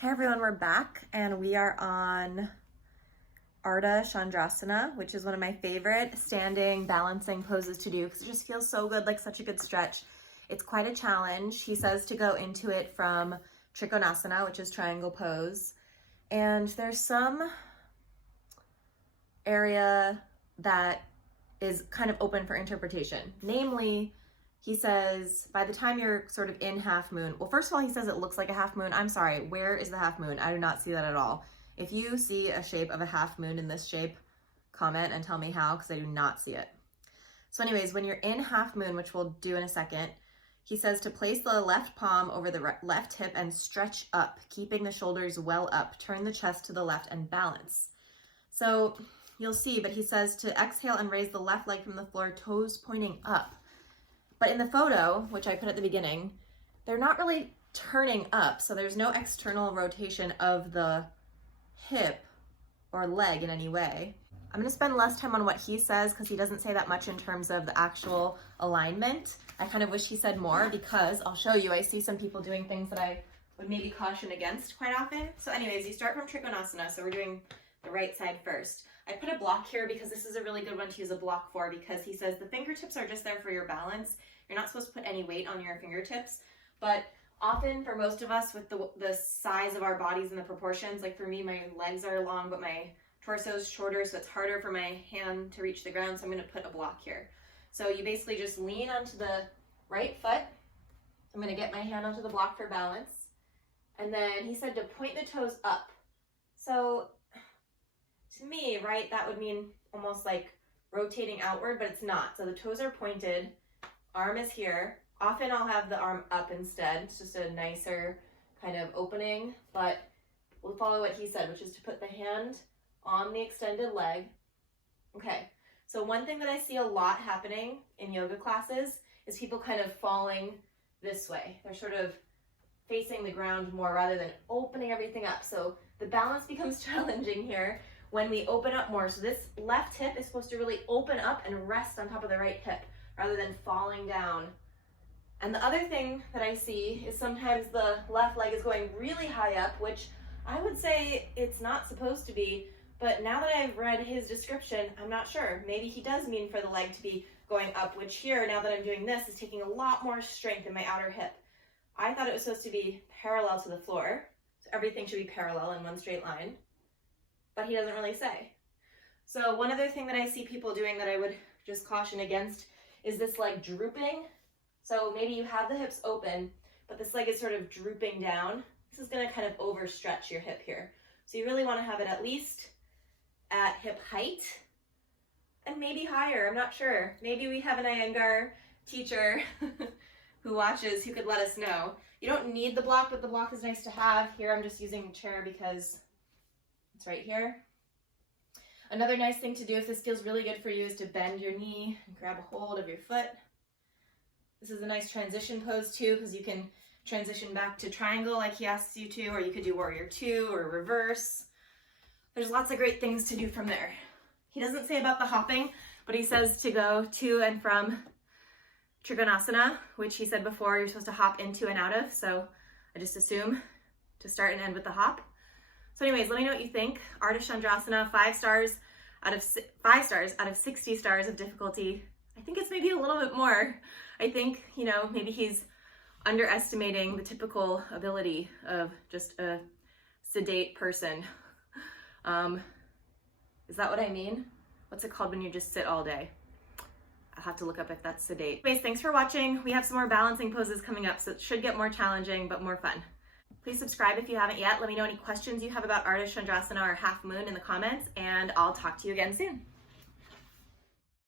Hey everyone, we're back and we are on Ardha Chandrasana, which is one of my favorite standing balancing poses to do because it just feels so good, like such a good stretch. It's quite a challenge. He says to go into it from Trikonasana, which is triangle pose. And there's some area that is kind of open for interpretation. Namely, he says, by the time you're sort of in half moon, well, first of all, he says it looks like a half moon. I'm sorry, where is the half moon? I do not see that at all. If you see a shape of a half moon in this shape, comment and tell me how, because I do not see it. So anyways, when you're in half moon, which we'll do in a second, he says to place the left palm over the left hip and stretch up, keeping the shoulders well up, turn the chest to the left and balance. So you'll see, but he says to exhale and raise the left leg from the floor, toes pointing up. But in the photo, which I put at the beginning, they're not really turning up, so there's no external rotation of the hip or leg in any way. I'm gonna spend less time on what he says because he doesn't say that much in terms of the actual alignment. I kind of wish he said more because I'll show you, I see some people doing things that I would maybe caution against quite often. So anyways, you start from Trikonasana, so we're doing the right side first. I put a block here because this is a really good one to use a block for, because he says the fingertips are just there for your balance. You're not supposed to put any weight on your fingertips, but often for most of us with the size of our bodies and the proportions, like for me, my legs are long, but my torso is shorter, so it's harder for my hand to reach the ground, so I'm gonna put a block here. So you basically just lean onto the right foot. I'm gonna get my hand onto the block for balance. And then he said to point the toes up. So to me, right, that would mean almost like rotating outward, but it's not. So the toes are pointed, arm is here. Often I'll have the arm up instead. It's just a nicer kind of opening, but we'll follow what he said, which is to put the hand on the extended leg. Okay, so one thing that I see a lot happening in yoga classes is people kind of falling this way. They're sort of facing the ground more rather than opening everything up. So the balance becomes challenging here when we open up more. So this left hip is supposed to really open up and rest on top of the right hip rather than falling down. And the other thing that I see is sometimes the left leg is going really high up, which I would say it's not supposed to be, but now that I've read his description, I'm not sure. Maybe he does mean for the leg to be going up, which here, now that I'm doing this, is taking a lot more strength in my outer hip. I thought it was supposed to be parallel to the floor, so everything should be parallel in one straight line, but he doesn't really say. So one other thing that I see people doing that I would just caution against is this leg drooping. So maybe you have the hips open, but this leg is sort of drooping down. This is gonna kind of overstretch your hip here. So you really wanna have it at least at hip height and maybe higher, I'm not sure. Maybe we have an Iyengar teacher who watches who could let us know. You don't need the block, but the block is nice to have. Here I'm just using a chair because it's right here. Another nice thing to do if this feels really good for you is to bend your knee and grab a hold of your foot. This is a nice transition pose too, because you can transition back to triangle like he asks you to, or you could do warrior two or reverse. There's lots of great things to do from there. He doesn't say about the hopping, but he says to go to and from Trikonasana, which he said before you're supposed to hop into and out of. So I just assume to start and end with the hop. So anyways, let me know what you think. Ardha Chandrasana, 5 stars out of 60 stars of difficulty. I think it's maybe a little bit more. I think, you know, maybe he's underestimating the typical ability of just a sedate person. Is that what I mean? What's it called when you just sit all day? I'll have to look up if that's sedate. Anyways, thanks for watching. We have some more balancing poses coming up, so it should get more challenging, but more fun. Please subscribe if you haven't yet. Let me know any questions you have about Ardha Chandrasana or half moon in the comments, and I'll talk to you again soon.